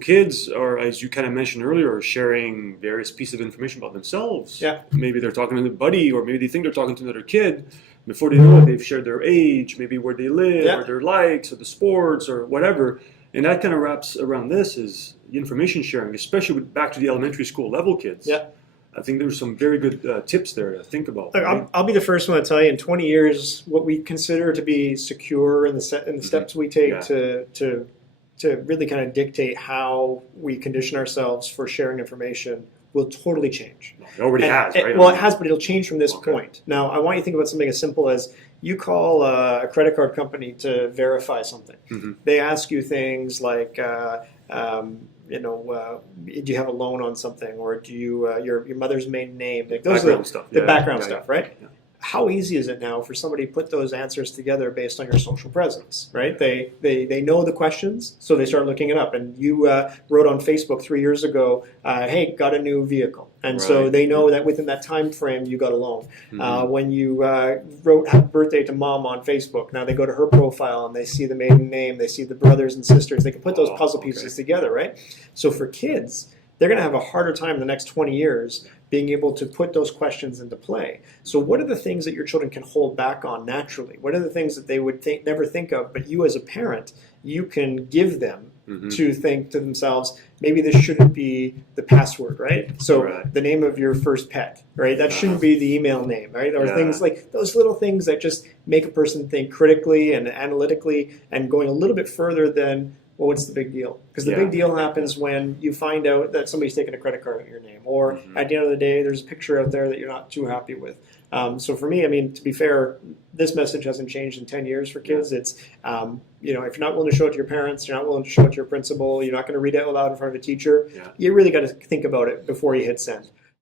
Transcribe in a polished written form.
kids are, as you kind of mentioned earlier, are sharing various pieces of information about themselves. Yeah. Maybe they're talking to a buddy, or maybe they think they're talking to another kid. Before they know it, they've shared their age, maybe where they live, Yeah. or their likes, or the sports, or whatever. And that kind of wraps around this is information sharing, especially back to the elementary school level kids. Yeah. I think there's some very good tips there to think about. Look, Right? I'll be the first one to tell you, in 20 years, what we consider to be secure and the steps we take Yeah. to really kind of dictate how we condition ourselves for sharing information will totally change. It already has, right? Well, it has, but it'll change from this Okay. point. Now, I want you to think about something as simple as you call a credit card company to verify something. Mm-hmm. They ask you things like, do you have a loan on something, or do you your mother's maiden name? Like those Background are stuff. the Yeah, background yeah, stuff, yeah. right? Yeah. How easy is it now for somebody to put those answers together based on your social presence, right? They know the questions, so they start looking it up. And you wrote on Facebook 3 years ago, hey, got a new vehicle. And so Right. they know that within that time frame, you got a loan. Mm-hmm. When you wrote happy birthday to mom on Facebook, now they go to her profile and they see the maiden name, they see the brothers and sisters. They can put those puzzle pieces together, right? So for kids, they're going to have a harder time in the next 20 years being able to put those questions into play. So what are the things that your children can hold back on naturally? What are the things that they would never think of, but you as a parent, you can give them to think to themselves, maybe this shouldn't be the password, right? So Right. the name of your first pet, right? That shouldn't be the email name, right? Or things like those little things that just make a person think critically and analytically and going a little bit further than, well, what's the big deal? Because the big deal happens when you find out that somebody's taken a credit card in your name, or at the end of the day, there's a picture out there that you're not too happy with. So for me, I mean, to be fair, this message hasn't changed in 10 years for kids. It's, if you're not willing to show it to your parents, you're not willing to show it to your principal, you're not going to read it aloud in front of a teacher, you really got to think about it before you hit send.